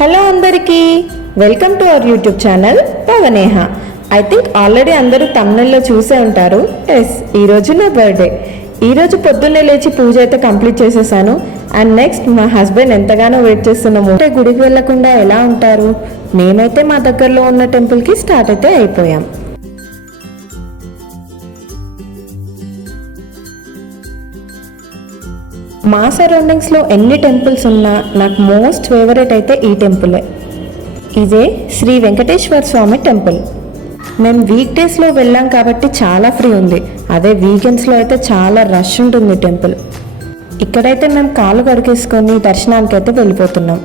Hello అందరికీ, welcome to our YouTube channel Pavaneha. I think already అందరూ తమ్నెల్లో చూసే ఉంటారు. ఈరోజు నా బర్త్డే. ఈరోజు పొద్దున్నే లేచి పూజ అయితే కంప్లీట్ చేసేసాను. అండ్ నెక్స్ట్ మా హస్బెండ్ ఎంతగానో వెయిట్ చేస్తున్నాము. అంటే గుడికి వెళ్ళకుండా ఎలా ఉంటారు? మేమైతే మా దగ్గరలో ఉన్న టెంపుల్కి స్టార్ట్ అయితే అయిపోయాం. మా సరౌండింగ్స్లో ఎన్ని టెంపుల్స్ ఉన్నా నాకు మోస్ట్ ఫేవరెట్ అయితే ఈ టెంపులే. ఇదే శ్రీ వెంకటేశ్వర స్వామి టెంపుల్. మేము వీక్ డేస్లో వెళ్ళాం కాబట్టి చాలా ఫ్రీ ఉంది. అదే వీకెండ్స్లో అయితే చాలా రష్ ఉంటుంది టెంపుల్. ఇక్కడైతే మేము కాళ్ళు కడిగేసుకొని దర్శనానికి అయితే వెళ్ళిపోతున్నాం.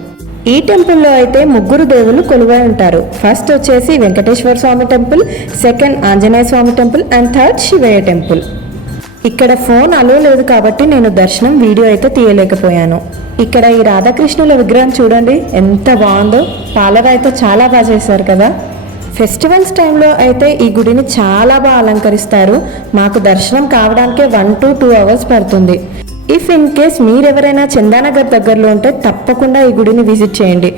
ఈ టెంపుల్లో అయితే ముగ్గురు దేవుళ్ళు కొలువై ఉంటారు. ఫస్ట్ వచ్చేసి Venkateswara Swamy temple, second Anjaneya Swamy temple and third Shivayya temple. ఇక్కడ ఫోన్ అలో లేదు కాబట్టి నేను దర్శనం వీడియో అయితే తీయలేకపోయాను. ఇక్కడ ఈ రాధాకృష్ణుల విగ్రహం చూడండి ఎంత బాగుందో. పాలరాయితో చాలా బాగా చేశారు కదా. ఫెస్టివల్స్ టైంలో అయితే ఈ గుడిని చాలా బాగా అలంకరిస్తారు. మాకు దర్శనం కావడానికే 1 to 2 hours పడుతుంది. ఇఫ్ ఇన్ కేస్ మీరెవరైనా చందానగర్ దగ్గరలో ఉంటే తప్పకుండా ఈ గుడిని విజిట్ చేయండి.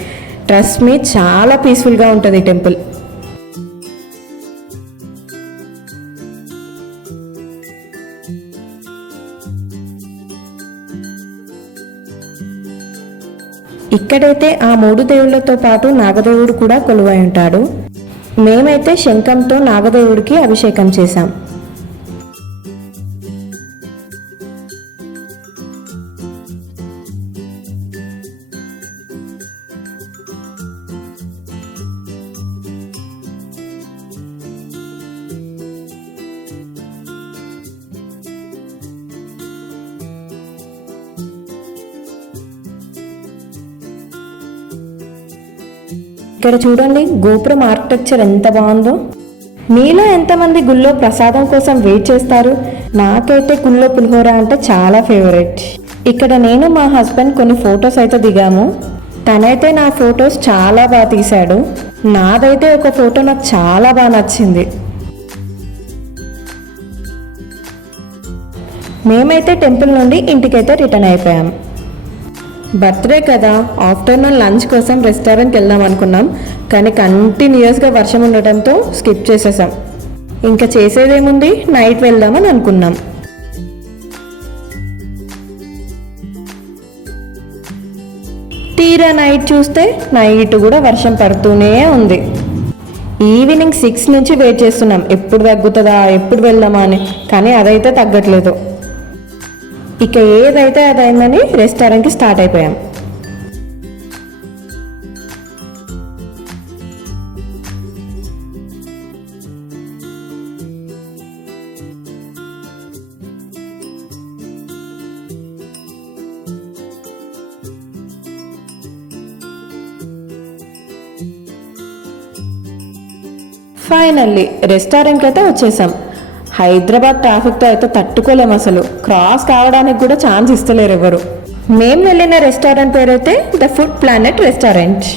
ట్రస్ట్ మీ, చాలా పీస్ఫుల్గా ఉంటుంది ఈ టెంపుల్. ఇక్కడైతే ఆ 3 దేవుళ్లతో పాటు నాగదేవుడు కూడా కొలువై ఉంటాడు. మేమైతే శంఖంతో నాగదేవుడికి అభిషేకం చేశాం. ఇక్కడ చూడండి గోపురం ఆర్కిటెక్చర్ ఎంత బాగుందో. మీలో ఎంతమంది గుళ్ళో ప్రసాదం కోసం వెయిట్ చేస్తారు? నాకైతే గుళ్ళో పులిహోర అంటే చాలా ఫేవరెట్. ఇక్కడ నేను మా హస్బెండ్ కొన్ని ఫొటోస్ అయితే దిగాము. తనైతే నా ఫొటోస్ చాలా బాగా తీశాడు. నాదైతే ఒక ఫోటో నాకు చాలా బాగా నచ్చింది. మేమైతే టెంపుల్ నుండి ఇంటికైతే రిటర్న్ అయిపోయాం. బర్త్డే కదా, ఆఫ్టర్నూన్ లంచ్ కోసం రెస్టారెంట్కి వెళ్దాం అనుకున్నాం. కానీ కంటిన్యూస్గా వర్షం ఉండటంతో స్కిప్ చేసేసాం. ఇంకా చేసేదేముంది, నైట్ వెళ్దామని అనుకున్నాం. తీరా నైట్ చూస్తే నైట్ కూడా వర్షం పడుతూనే ఉంది. ఈవినింగ్ 6 నుంచి వెయిట్ చేస్తున్నాం, ఎప్పుడు తగ్గుతుందా, ఎప్పుడు వెళ్దామా అని. కానీ అదైతే తగ్గట్లేదు. ఇక ఏదైతే అదైందని రెస్టారెంట్కి స్టార్ట్ అయిపోయాం. ఫైనల్లీ రెస్టారెంట్కి అయితే వచ్చేసాం. హైదరాబాద్ ట్రాఫిక్తో అయితే తట్టుకోలేము అసలు. క్రాస్ కావడానికి కూడా ఛాన్స్ ఇస్తలేరు ఎవరు. మేము వెళ్ళిన రెస్టారెంట్ పేరైతే ద ఫుడ్ ప్లానెట్ రెస్టారెంట్.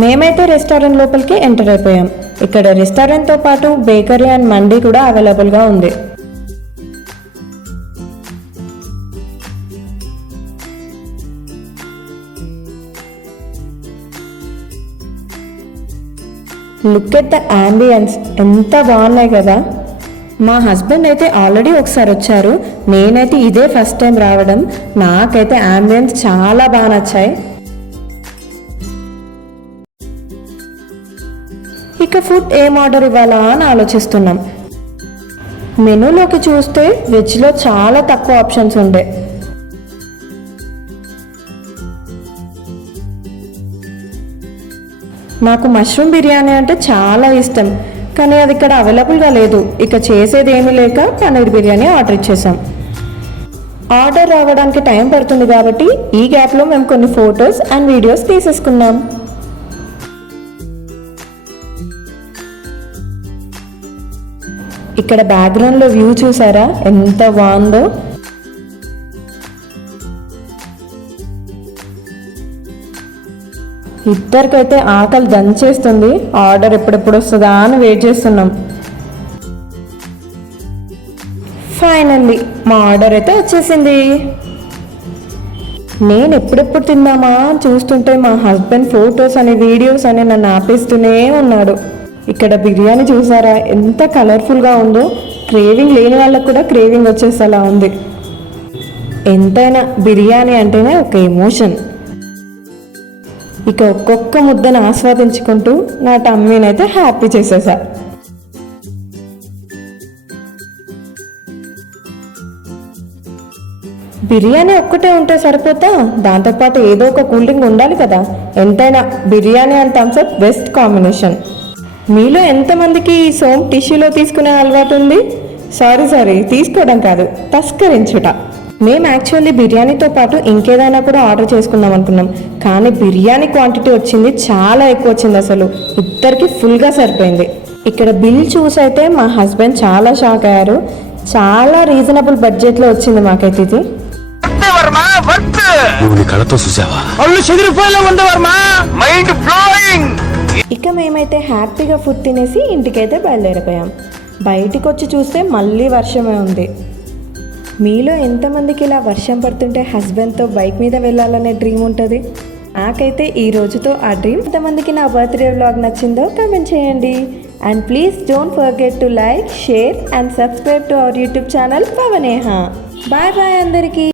మేమైతే రెస్టారెంట్ లోపలికి ఎంటర్ అయిపోయాం. ఇక్కడ రెస్టారెంట్తో పాటు బేకరీ అండ్ మండీ కూడా అవైలబుల్గా ఉంది. లుక్ ఎట్ ద అంబియన్స్, ఎంత బాగున్నాయి కదా. మా హస్బెండ్ అయితే ఆల్రెడీ ఒకసారి వచ్చారు. నేనైతే ఇదే ఫస్ట్ టైం రావడం. నాకైతే అంబియన్స్ చాలా బాగా నచ్చాయి. ఇక ఫుడ్ ఏం ఆర్డర్ ఇవ్వాలా అని ఆలోచిస్తున్నాం. మెనూలోకి చూస్తే వెజ్లో చాలా తక్కువ ఆప్షన్స్ ఉండే. నాకు మష్రూమ్ బిర్యానీ అంటే చాలా ఇష్టం, కానీ అది ఇక్కడ అవైలబుల్గా లేదు. ఇక చేసేది ఏమీ లేక పన్నీర్ బిర్యానీ ఆర్డర్ ఇచ్చేసాం. ఆర్డర్ రావడానికి టైం పడుతుంది కాబట్టి ఈ గ్యాప్లో మేము కొన్ని ఫొటోస్ అండ్ వీడియోస్ తీసేసుకున్నాం. ఇక్కడ బ్యాక్గ్రౌండ్లో వ్యూ చూసారా ఎంత బాగుందో. ఇద్దరికైతే ఆకలి దంచేస్తుంది. ఆర్డర్ ఎప్పుడెప్పుడు వస్తుందా అని వెయిట్ చేస్తున్నాం. ఫైనల్లీ మా ఆర్డర్ అయితే వచ్చేసింది. నేను ఎప్పుడెప్పుడు తిందామా అని చూస్తుంటే మా హస్బెండ్ ఫొటోస్ అని వీడియోస్ అని నన్ను ఆపేస్తూనే ఉన్నాడు. ఇక్కడ బిర్యానీ చూసారా ఎంత కలర్ఫుల్గా ఉందో, క్రేవింగ్ లేని వాళ్ళకు కూడా క్రేవింగ్ వచ్చేసేలా ఉంది. ఎంతైనా బిర్యానీ అంటేనే ఒక ఎమోషన్. ఇక ఒక్కొక్క ముద్దను ఆస్వాదించుకుంటూ నా టమ్మీనైతే హ్యాపీ చేసేసా. బిర్యానీ ఒక్కటే ఉంటే సరిపోతా, దాంతోపాటు ఏదో ఒక కూల్ డ్రింక్ ఉండాలి కదా. ఎంతైనా biryani and Thums Up best combination. మీలో ఎంతమందికి ఈ సోమ్ టిష్యూలో తీసుకునే అలవాటు ఉంది? సారీ తీసుకోవడం కాదు, తస్కరించుట. మేము యాక్చువల్లీ బిర్యానీతో పాటు ఇంకేదైనా కూడా ఆర్డర్ చేసుకుందాం అనుకున్నాం, కానీ బిర్యానీ క్వాంటిటీ వచ్చింది చాలా ఎక్కువ వచ్చింది. అసలు ఇద్దరికి ఫుల్గా సరిపోయింది. ఇక్కడ బిల్ చూసైతే మా హస్బెండ్ చాలా షాక్ అయ్యారు. చాలా రీజనబుల్ బడ్జెట్లో వచ్చింది మాకైతే ఇది. ఇక మేమైతే హ్యాపీగా ఫుడ్ తినేసి ఇంటికైతే బయలుదేరిపోయాం. బయటికి వచ్చి చూస్తే మళ్ళీ వర్షమే ఉంది. మీలో ఎంతమందికి ఇలా వర్షం పడుతుంటే హస్బెండ్తో బైక్ మీద వెళ్ళాలనే డ్రీమ్ ఉంటుంది? నాకైతే ఈ రోజుతో ఆ డ్రీమ్. ఎంతమందికి నా బర్త్డే వ్లాగ్ నచ్చిందో కామెంట్ చేయండి. And please don't forget to like, share and subscribe to our YouTube channel Pavaneha. Bye అందరికీ.